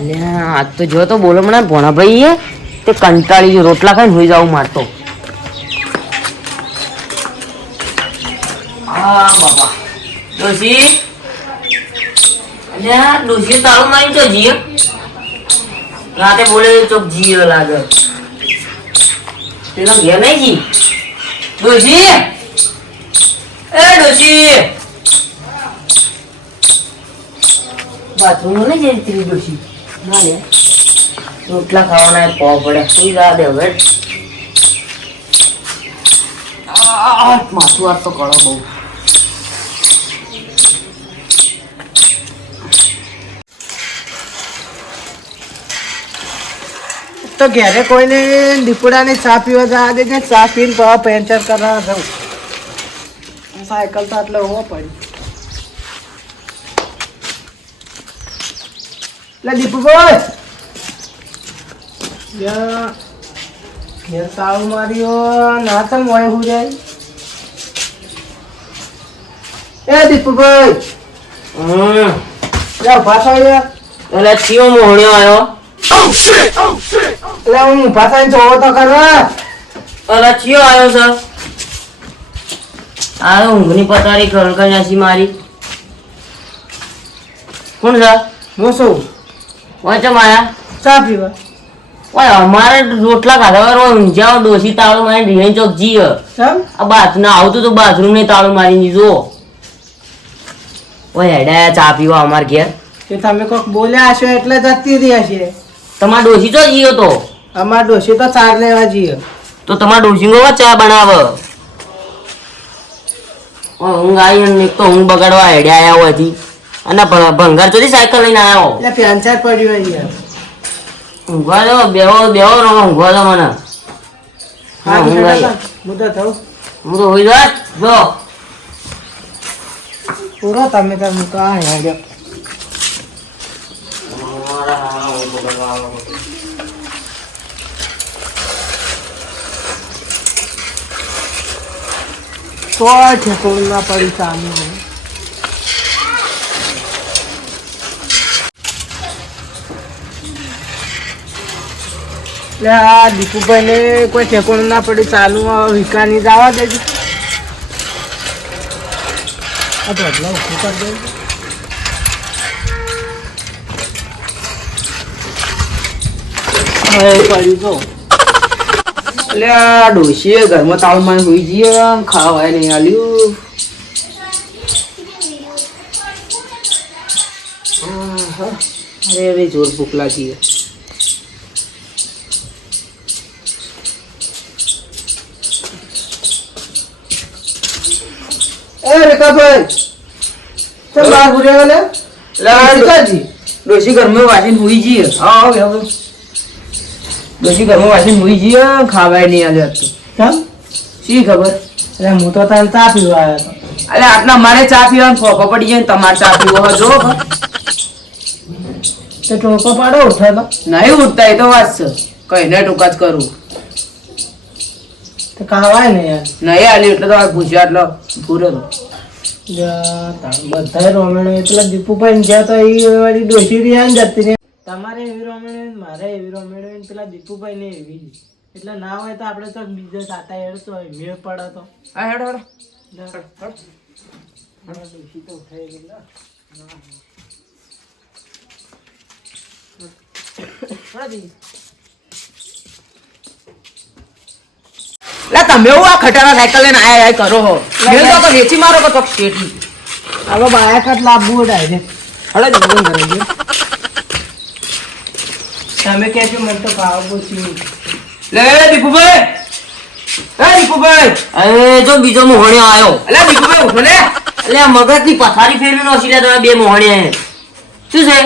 આજ તો જો તો બોલો મને ભોણાભાઈ એ તે કંટાળી ગયો, રોટલા ખાઈને હોઈ જાવ મારતો તો. રાતે બોલે તો જીયો લાગે. પેલા ઘેર નહીં જી? ડોશી? એ ડોશી! બાથરૂમ નહીં જઈ ત્રી રોટલા ખાવાના પાવ પડે. સુઈ જા દે હવે. માથું વાત તો કરો બહુ. તો ઘેરે કોઈને દીપડાને ચા પીવા જવા દેજે ચા પીને તો પેન્ચર કરવા જવું સાયકલ તો એટલે હોવો પડી. એટલે દીપુભાઈ યા, ઘેર તાવ માર્યો ના તો મોય હું જાય એ દીપુભાઈ હમ લે ઊભા થાવ યાર એટલે ચિયો મોહણ્યો આવ્યો એટલે હું થઈને જોવો તો ખરા અરે ચિયો આવ્યો સર આ ઊંઘની પતારી ખળખળ નાસી મારી કોણ સર હું શું વાંચો માયા? ચા પીવા. ઓય અમારે રોટલા ખાધા ઓય ઊંઝાઓ ડોસી તાળું મારી રિહાઈ ચોક જીય આ બાથ ના આવતું તો બાથરૂમ ને તાળું મારી જો ઓય હેડા ચા પીવા અમાર ઘેર. કે તમે કોક બોલ્યા હશો એટલે જતી રહી હશે તમાર ડોસી તો જીયો તો? અમાર ડોશી તો ચાર લેવા જીયો તો તમાર ડોસી ગો ચા બનાવ? ઊંઘ આવી ને તો ઊંઘ બગાડવા હેડ્યા આયા હોયથી અને ભંગાર ચોથી સાયકલ લઈને આવ્યો એટલે પેન્ચર પડ્યો અહીંયા ઊંઘવા દો બેહો બેહો રો ઊંઘવા દો મને. હા તો થઉં. હું તો હોઈ જાત જો. પૂરો તમે તો હું તો આ હેડ્યો તો ઠેકોણ પડી સામે. એટલે આ દીપુભાઈ ને કોઈ ઠેકોણું ના પડે, ચાલુ વિકાની જવા દેજો. એટલે આ ડોશીએ ઘરમાં તાળમાં હોઈ જઈએ ખાવાય નહીં આલ્યું. અરે જોર ભૂખ લાગી છે. એ રેખાભાઈ ચલ બહાર ભૂલ્યા ગયેલા? એટલે ડોશી ઘરમાં વાસીને હોઈ જઈએ હા હા હવે ડોશી ઘરમાં વાસીને હોઈ જઈએ ખાવાય નહીં આલ્યું હતું શી ખબર? એટલે હું તો તને ચા પીવા આવ્યો હતો. અરે આટલા મારે ચા પીવાનું ફોફો પડી જાય તમારે ચા પીવો હોય જો તો ટોપો પાડો ઉઠે તો. નહીં ઉઠતા એ તો વાત છે. કઈ ને ટૂંકા જ કરું. તો ને યાર. નહીં આલ્યું એટલે તો આ પૂછ્યા એટલે પૂરો તો બધાય રોમણો એટલા દીપુભાઈ ને જ્યાં તો એ વાળી ડોસી રહ્યા જતી રહી તમારે એવી રોમણો ને મારે એવી રોમણો ને પેલા દીપુભાઈ ને એવી એટલે ના હોય તો આપણે તો બીજા સાતા હેડતો હોય મેળ પડે તો. હા હેડો હેડો. તો ઉઠાઈ ગયેલા. લે તમે હું આ ખટારા સાયકલ લઈને આયા આય કરો હો. મેલ તો તો વેચી મારો કે તો શેઠી હવે બાયા કટ લાવવું ડાયરેક્ટ હળો જ બધું કરે છે. તમે કહેજો મને તો ભાવ પૂછ્યું લે દીપુભાઈ. એ દીપુભાઈ. અરે જો બીજો મોહણિયો આયો. અલે દીપુભાઈ ઉઠો ને અલે મગજની પથારી ફેરવી નો સીધા તમે બે મોહણિયા શું છે?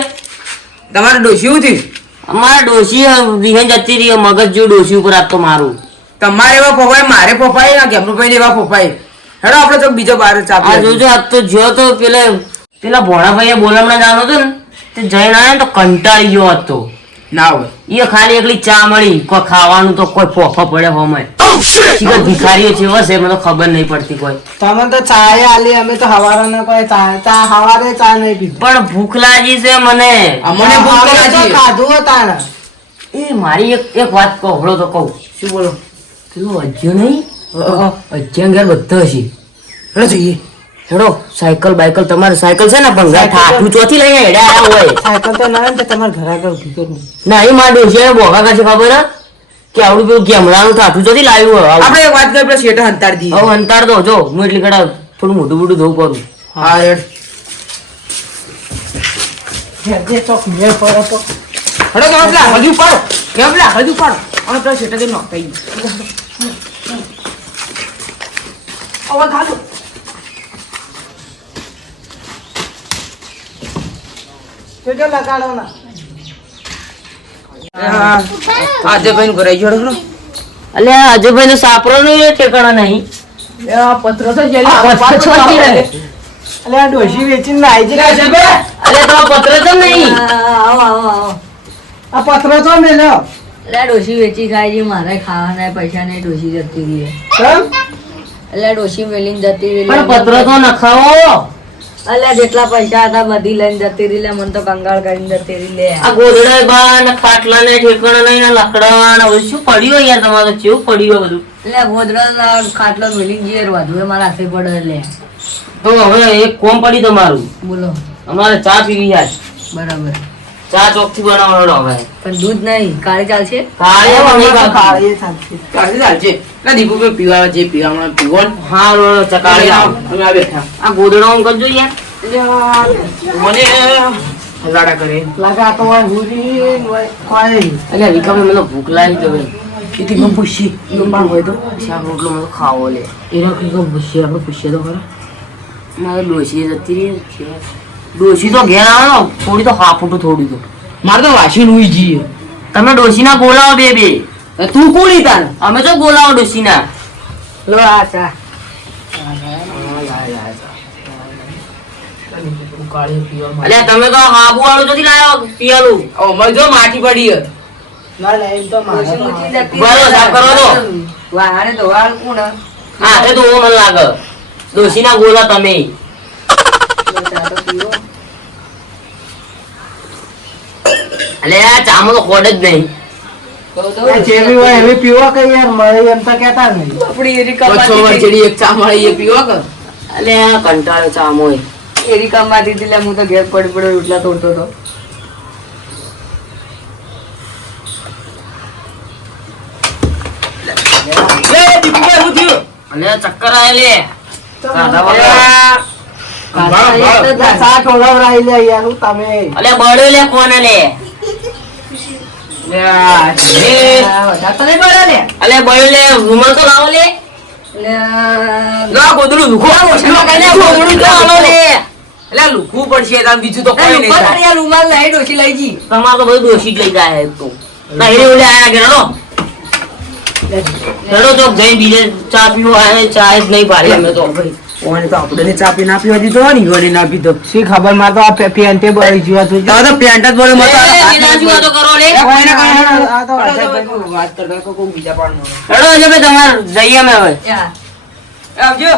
તમારે ડોશી ઉતી અમારે ડોશી વિહન જતી રહી મગજ જેવું ડોશી ઉપર આપતો મારું. તમારે એવા ફોફાય મારે પપ્પાએ ના ગેમરૂભાઈ એવા ફોફાય. હેડો આપણે તો બીજો બાર ચા આ જોજો આ તો જો તો પેલે પેલા ભોણાભાઈએ બોલામણા જાણો હતો ને તે જઈને આવ્યો ને તો કંટાળી ગયો હતો. ના હોય. એ ખાલી એકલી ચા મળી કોઈ ખાવાનું તો કોઈ ફોફા પડે હોમય. ભિખારીઓ છે વસે મને ખબર નહીં પડતી કોઈ. તમે તો ચાય આલી અમે તો હવારે ને કોઈ ચા ચા હવારે ચા નહીં પીધી. પણ ભૂખ લાગી છે મને. મને ભૂખ લાગી. ખાધું હતા એ મારી એક એક વાત કહો તો કહું. શું બોલો? પેલું અજ્યો નહીં? અજ્યા ઘેર બધા હશે હેડો જઈએ. હેડો સાયકલ બાયકલ તમારે સાયકલ છે ને પણ ઠાઠું ચોથી લઈને હેડ્યા આવ્યા હોય. સાયકલ તો ના ને તો તમારે ઘરે આગળ ઊભી કરું ના એ માં ડોશી બોગા કાશે ખબર કે આવડું પેલું કેમરાનું ઠાઠું ચોથી લાવ્યું? આપણે એક વાત કરી પેલા શેઠા હંતાડી દઈએ હવે અંતાર દો જો. હું એટલી કડા થોડું મોટું મોટું ધોવું કરું હા. હેડ. ચોક મેળ પડે તો. હેડો તમે પેલા હજુ પાડો કેમ પેલા હજુ પાડો અને પેલા શેઠા જઈને નોખાઈ હવે ખાધું જોજો ના નું કરાઈ નો નું ઠેકાણા નહીં પથરો તો જેલી. એટલે આ ડોશી વેચીને તો પત્ર તો નહીં આવો આવો આવો આ પથરો તો મેલ્યો એટલે ડોશી વેચી ખાય છે મારે ખાવાના પૈસા નહીં ડોશી જતી રહી. એટલે ડોશી મેલીને જતી રહી પણ પત્ર તો નખાવો. એટલે જેટલા પૈસા હતા બધી લઈને જતી રહી લે મને તો કંગાળ કરીને જતી રહી લે. આ ગોદડા બા ને ખાટલા ને ઠેકાણા નહીં ને લકડા ને બધું શું પડ્યું યાર તમારે? કેવું પડ્યું બધું? એટલે ગોદડા ખાટલો મેલીને ગયો વધુ એ મારા હાથે પડે લે. તો હવે એક કોમ પડી તમારું. બોલો. અમારે ચા પીવી યાર બરાબર. ચા ચોખ્ખી બનાવવાનો હવે. પણ દૂધ નહીં કાળી ચાલશે કાળી પણ નહીં ચાલશે. ના દીપુભાઈ પીવા જે પીવામાં પીવો હા રો ચકાળી આવ. અમે આ બેઠા. આ ગોદડો હું કરજો યાર મને હલાડા કરે. લગા તો હોય હુરી હોય કોઈ. એટલે મને ભૂખ લાગી તો ભાઈ મને પૂછી નંબર હોય તો. શાક રોટલો મને ખાવો લે. એના કઈ પૂછીએ. આપણે પૂછીએ તો ખરા. મારે ડોશી જતી રહી ડોશી તો ઘેર આવે ને થોડી તો હાફૂટું થોડી તો. મારે તો વાસી નુઈ જઈએ. તમે ડોશીના બોલાવો બે બે. તું કોણી તાર? અમે તો બોલાવો ડોશીના. લો આ ચા અલ્યા તમે તો હાબુ વાળું નથી લાવ્યો પિયાલું? અમારે જો માટી પડી હે. ના ના એમ તો મારે તો સાફ કરો તો. વાળ કોણ હા? તે તો મને લાગે. ડોશીના બોલા તમે. ચા તો પીવો અલ્યા ચામાં તો ખોડ જ નહીં. આ જેવી હોય એવી પીવો કે યાર મળે એમ તો કહેતા જ નહીં. આપણી એરી બસો વાર એક ચા મળી એ પીવા કર. અલ્યા કંટાળો ચામો એરી કમાતી એટલે હું તો ઘેર પડી પડી રોટલા તોડતો હતો. લે દીપુભાઈ શું થયું? અલ્યા ચક્કર લે લુખવું પડશે બીજું તો કોઈ નહીં રૂમાલ નહીં ડોશી લઈ જી. તમારે તો બધું દોષી જ લઈ જાય એક તો. ના ઓલે આયા કે રડો રડો તો જઈ બીજે ચા પીવો આવે ચા જ નહીં પાડી અમે તો. ઓને તો આપણે ચા ના પીવા દીધો ને ઈવોને ના પીધો. શી ખબર? માં તો આ પેન્ટે બળી ગયું હતું તો પેન્ટ જ બોલે મત એ, વિનાશી વાતો કરો લે. કોઈને ના- આ તો અરે, અજયભાઈ તો વાત કરતા તો કોઈ બીજા પાડનો. રડો એટલે ભાઈ તમારે જઈએ અમે હવે. આવજો.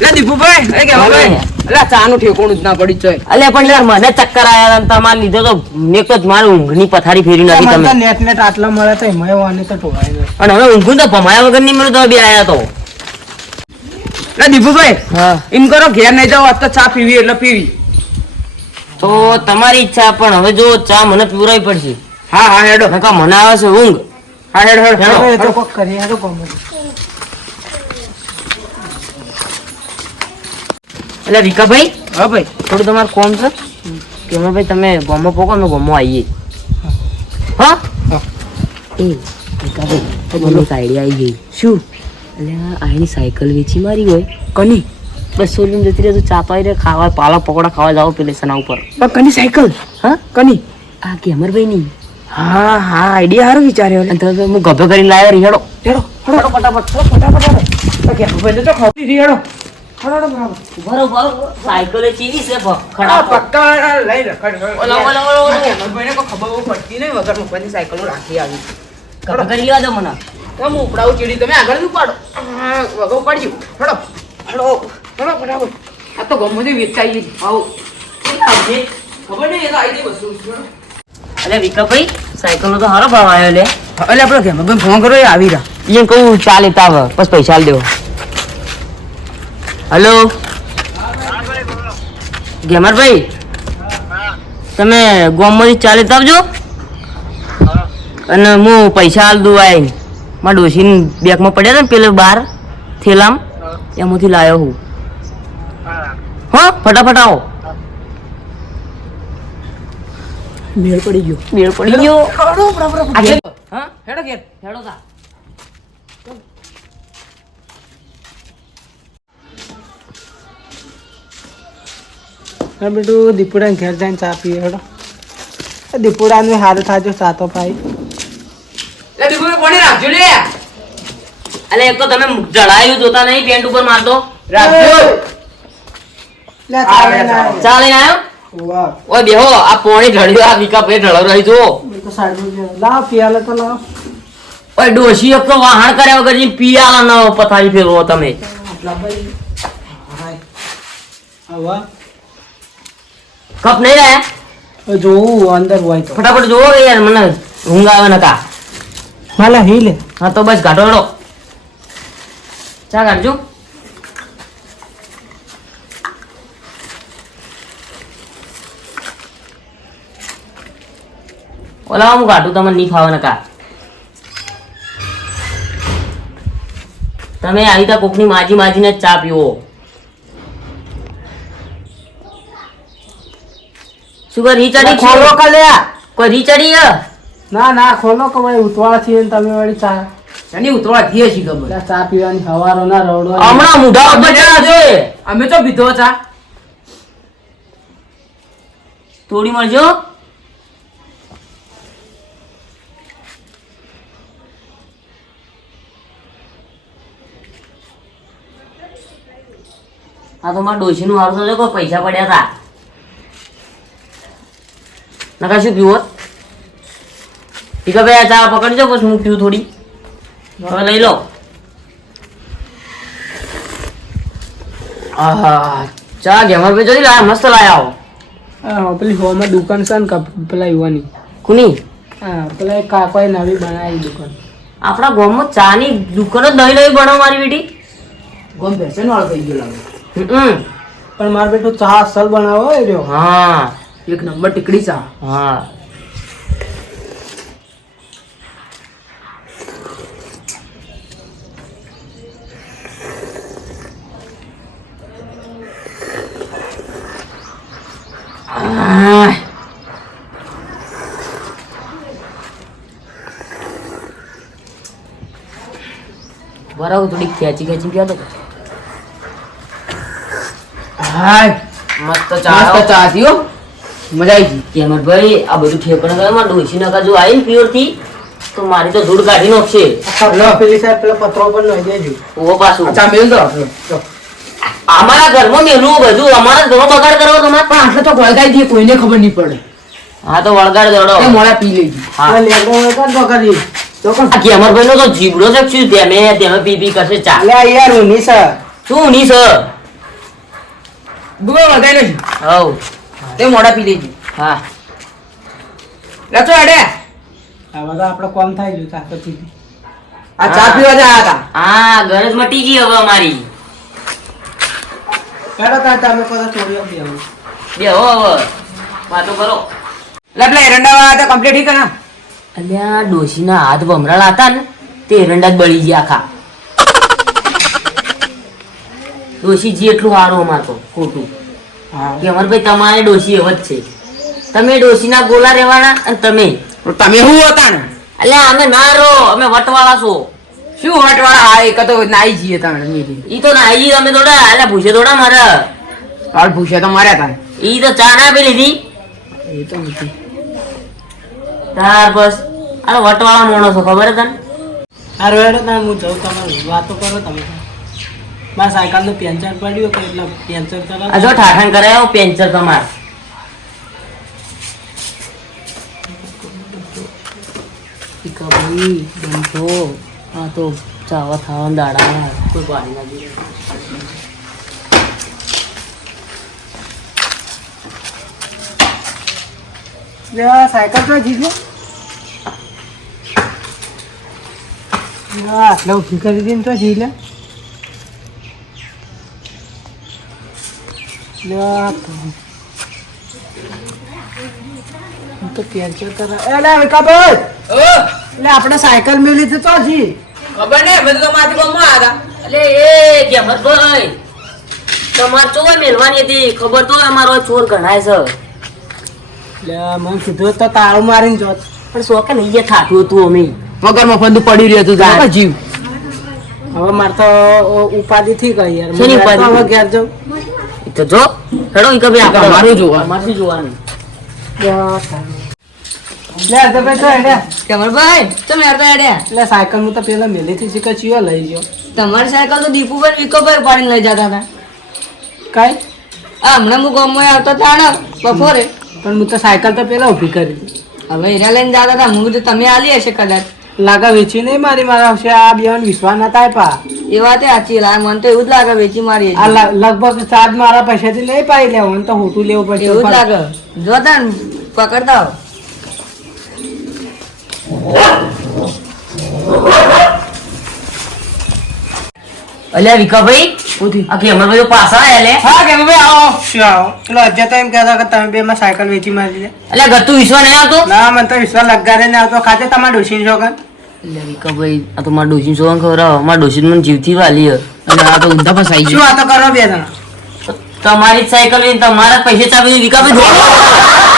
લે દીપુભાઈ એ કે હવે. એટલે ચાનું ઠેકોણું જ ના પડી ચોય અલ્યા પણ યાર મને ચક્કર આયા તમાર ને લીધો તો મેં તો જ મારી ઊંઘની પથારી ફેરી નાખી તમે. નેટ નેટ આટલા મળ્યા તો વાની તો અને હવે ઊંઘું તો ભમાયા વગર નહીં મળ્યું તો બે આયા તો. લે દીપુભાઈ એમ કરો ઘેર નહીં જાઓ તો ચા પીવી એટલે પીવી. તો તમારી ઈચ્છા પણ હવે જો ચા મને પીવરાવી પડશે. હા હા હેડો. નકા મને આવે છે ઊંઘ. હા હેડો હેડો. હેડો. તો કોક કરી હેડો કોમ. એટલે વિકાભાઈ હા ભાઈ. થોડું તમારું કોમ છે? કે ભાઈ તમે ગોમો પોકો અમે ગોમો આવીએ. હા? હા. એ વિકાભાઈ મને એક આઈડિયા આવી ગઈ. શું? એટલે આની સાયકલ વેચી મારી હોય. કની? બસો રૂપિયા જતી રહે તો ચા પાઈ રે ખાવા પાલા પકોડા ખાવા જાવ પેલે સના ઉપર. કની સાયકલ? હા? કની? આ કેમરભાઈ ની હા હા આઈડિયા સારો વિચાર્યો લે. અને તમે હું ગભે કરીને લાવ્યો રહી હેડો. હેડો ફટાફટ ફટાફટ હેડો. તો કે ભાઈ તો ખાવતી રહી હેડો. હેડો હેડો બરાબર બરોબર સાયકલ ચીવી છે પક્કા લઈ રખડ ઓલા, ઓલા, ઓલા, ઓલા. ભાઈને કોઈ ખબર પડતી નહીં વગર મુકવાની સાયકલો રાખી આવી. કપા કરી લેવા દો મને. તો હું ઉપડાવું ચીડી તમે આગળ ઉપાડો. વગો ઉપાડજો. હડો. હડો. હડો બરાબર આ તો ગમતી વેચાઈ ગઈ આવો. ખબર નહીં એ તો આવી ગઈ વસ્તુ. અલે વિકલભાઈ સાયકલ નો તો હારો ભાવ આવ્યો લે. એટલે આપણે કેમ ભાઈ ફોન કરો એ આવી રહ્યા એમ કહું ચાલે તાવ બસ પૈસા દેવો. હલો. ગેમરભાઈ તમે ગોમમાંથી ચા લેતા આવજો અને હું પૈસા હાલ દઉં આઈ મારા ડોશીને બેગમાં પડ્યા હતા ને પેલે બાર થેલામ એમાંથી લાવ્યો હું. હા ફટાફટ આવો. મેળ પડી ગયો. મેળ પડી ગયો. હા? હેડો ઘેર હેડો તા. બેટું દીપુડા ઘેર જઈને ચા પીએ હેડો. દીપુડાને હારું થાજો સાતો પાઈ લે દીકરો કોને રાખજો લે. અલે એક તો તમે જડાયું જોતા નહીં પેન્ટ ઉપર મારતો. રાખજો. લે આ ચા લે, લઈને આવ્યો. ચા લઈને આવ્યો વાહ ઓય બેહો આ પોણી ઢળ્યો આ વિકા ભાઈ ઢળો રહી જો તો લાવ પિયાલે તો લાવ. ઓય ડોશી એક તો વાહણ કર્યા વગર જઈને પિયાલા ન પથારી ફેરવો તમે. કપ નહીં રહ્યા? જોવું અંદર હોય તો. ફટાફટ જોવો યાર મને ઊંઘ આવે નકા માલા હી લે. હા તો બસ ઘાટો ચા કાઢજો ઓલા હું કાઢું તમને નહીં ફાવે કા. તમે આવી તા કોકની માજી માજીને ચા પીવો. શું રીચડી ખોલો કલ્યા કોઈ રીચડી હે? ના ના ખોલો કે ભાઈ ઉતવાળ છીએ ને તમે વળી ચા શની ઉતવાળ થઈએ છીએ ખબર? ત્યાં ચા પીવાની હવારો ના રવડો હમણાં મુઢા ઉપર ચા છે. અમે તો પીધો ચા. થોડી મળજો આ તો મારા ડોશીનું હારું છે કોઈ પૈસા પડ્યા હતા નકા શું પીવું? ઠીક ભાઈ આ ચા પકડજો બસ હું પીવું થોડી. હવે લઈ લો. આહા ચા ગેમર પે જોઈ લાયા મસ્ત લાયા હો. પેલી હોમાં દુકાન છે ને પેલા યુવાની. કુની? હા પેલા એક કાકોએ નવી બનાવી દુકાન. આપણા ગામમાં ચાની દુકાન જ નવી નવી બનાવ મારી બેટી. ગોમ બેસન વાળો થઈ ગયો લાગે પણ મારે બેટું ચા અસલ બનાવો એ રહ્યો હા. એક નંબર ટીકડી ચા. હા આહ. બરાબર થોડી ખેંચી ખેંચી ગયા હાય. મસ્ત મસ્ત ચા હતી મજા આવી ગઈ. કેમર ભાઈ આ બધું ઠેકણ કરે માં ડોસી નકા જો આવીને પ્યોરથી તો મારી તો ધૂળ કાઢી નાખશે. પેલા પેલી સાહેબ પેલો પત્રો પર લઈ દેજો ઓ પાછું. ચા મેલ દો. જો. અમારા ઘરમાં મેલું બધું અમારા જ ઘરમાં બગાડ કરો તમારે. પણ આટલે તો વળગાઈ દઈએ કોઈને ખબર નહીં પડે. હા તો વળગાડ દોડો. મોડા પી લેજો. હા. આ લેગો હોય તો કરી પણ આ કેમરભાઈ નો તો જીબડો છે શું તેમે તેમે પી પી કરશે ચા લે યાર ઉની સર શું ની સર ગુગો વળગાઈ નથી હવ. તે મોડા પી લેજી. હા. લચો અડે હવે તો આપણો કોમ થાય ગયું ચા તો આ ચા પીવા જ આયા હતા. હા ગરજ મટી ગઈ હવે અમારી. કાઢો કાઢ તમે બધા ચોરીઓ દેવું બે હો હવે. વાતો કરો. લે પેલા એરંડા વાળા હતા કમ્પ્લીટ ઠીક ના? અલ્યા ડોશીના હાથ ભમરાળ હતા ને તે એરંડા જ બળી ગયા આખા. ડોશીજી એટલું સારું અમાર તો ખોટું. હા. કે અમરભાઈ તમારે ડોશી એવ જ છે. તમે ડોશીના ગોલા રહેવાના અને તમે? તમે શું હતા ને? અલ્યા અમે ના રહો અમે વટવાળા છો. શું હટવાળા હા એક તો નાઈ જઈએ તમે ઈ તો નાઈ જઈએ અમે થોડા અલ્યા ભૂસે થોડા મારા. પૂછ્યા તો માર્યા હતા ઈ તો ચા ના પી લીધી. એ તો નથી. તાર બસ. આ વટવાળા માણસો ખબર છે તને? હારું હેડો તમે હું જઉં તમે વાતો કરો તમે. મારા સાયકલનું પેન્ચર પડ્યું કે એટલે પેન્ચર કરો જો ઠાઠણ કરાયો પેન્ચર તમાર. વિકાભાઈ બનતો આ તો ચાવા થવાના દાડા કોઈ પાણી ના પીએ. લે આ સાયકલ તો જીત આટલા ઊભી કરી દઈને તો જી લે લે આ તો. હું તો પેન્ચર કરા એ લે વિકાભાઈ ઓ! એટલે આપણે સાયકલ મેલી તો તો જી. ખબર ને બધું તો માથી ગમવા હતા. અલે એ ગેમરભાઈ તમારે ચોવા મેલવાની હતી ખબર તો અમારો ચોર ગણાય છે. લે મને કીધું તો તાળું મારીને જોત પણ શોખ નહીં ગયા થાતું હતું અમે. મગરમાં ફંદુ પડી રહ્યો હતું તારે જીવ. હવે મારે તો ઉપાધિ થી ગઈ યાર. ઉપાધિ? હવે ઘેર જાઉં તો જો હેડો ઈ કભી આપણે મારું જોવા. અમારે શું જોવાનું. એટલે સાયકલ તો પેલા મેલેથી શીખે લઈ ગયો. તમારી સાયકલ તો દીપુભાઈ વિકોભાઈ પાડીને લઈ જતા હતા. કઈ? આ હમણાં હું ગામમાં આવતો હતા બપોરે. પણ હું તો સાયકલ તો પેલા ઊભી કરી. હવે એના લઈને જતા હતા હું તો તમે આલી હશે કદાચ. લાગે વેચી નહીં મારી મારા હશે આ બેવાન વિશ્વાસ ના થાય પા. એ વાત સાચી લાગે મને તો એવું જ લાગે વેચી મારી આ લ- લગભગ ચાર્જ મારા પૈસાથી નહીં પાઈ લેવું તો હોટું લેવું પડશે એવું જ લાગે. જોતા ને પકડતા. અલ્યા વિકાભાઈ ઉધી. આ ગેમરભાઈ તો પાછા આયા લે? હા કે ભાઈ આવો. શું આવો? અજય તો એમ કહેતા કે તમે બે માં સાયકલ વેચી મારી લે. અલ્યા ગતું વિશ્વા નહીં આવતો? ના મને તો વિશ્વાસ લગાડે ને આવતો. ખાતે તમારે ડોસી છો કાન અલ્યા વિકાભાઈ આ તો મારા ડોશી સોન ખવડાવો મારા ડોશી મને જીવથી વાલી હે. અને આ તો ઊંધા ફસાઈ શું આ તો કરો બે જણા? તમારી સાયકલ તમારા પૈસે ચાવી જોડો.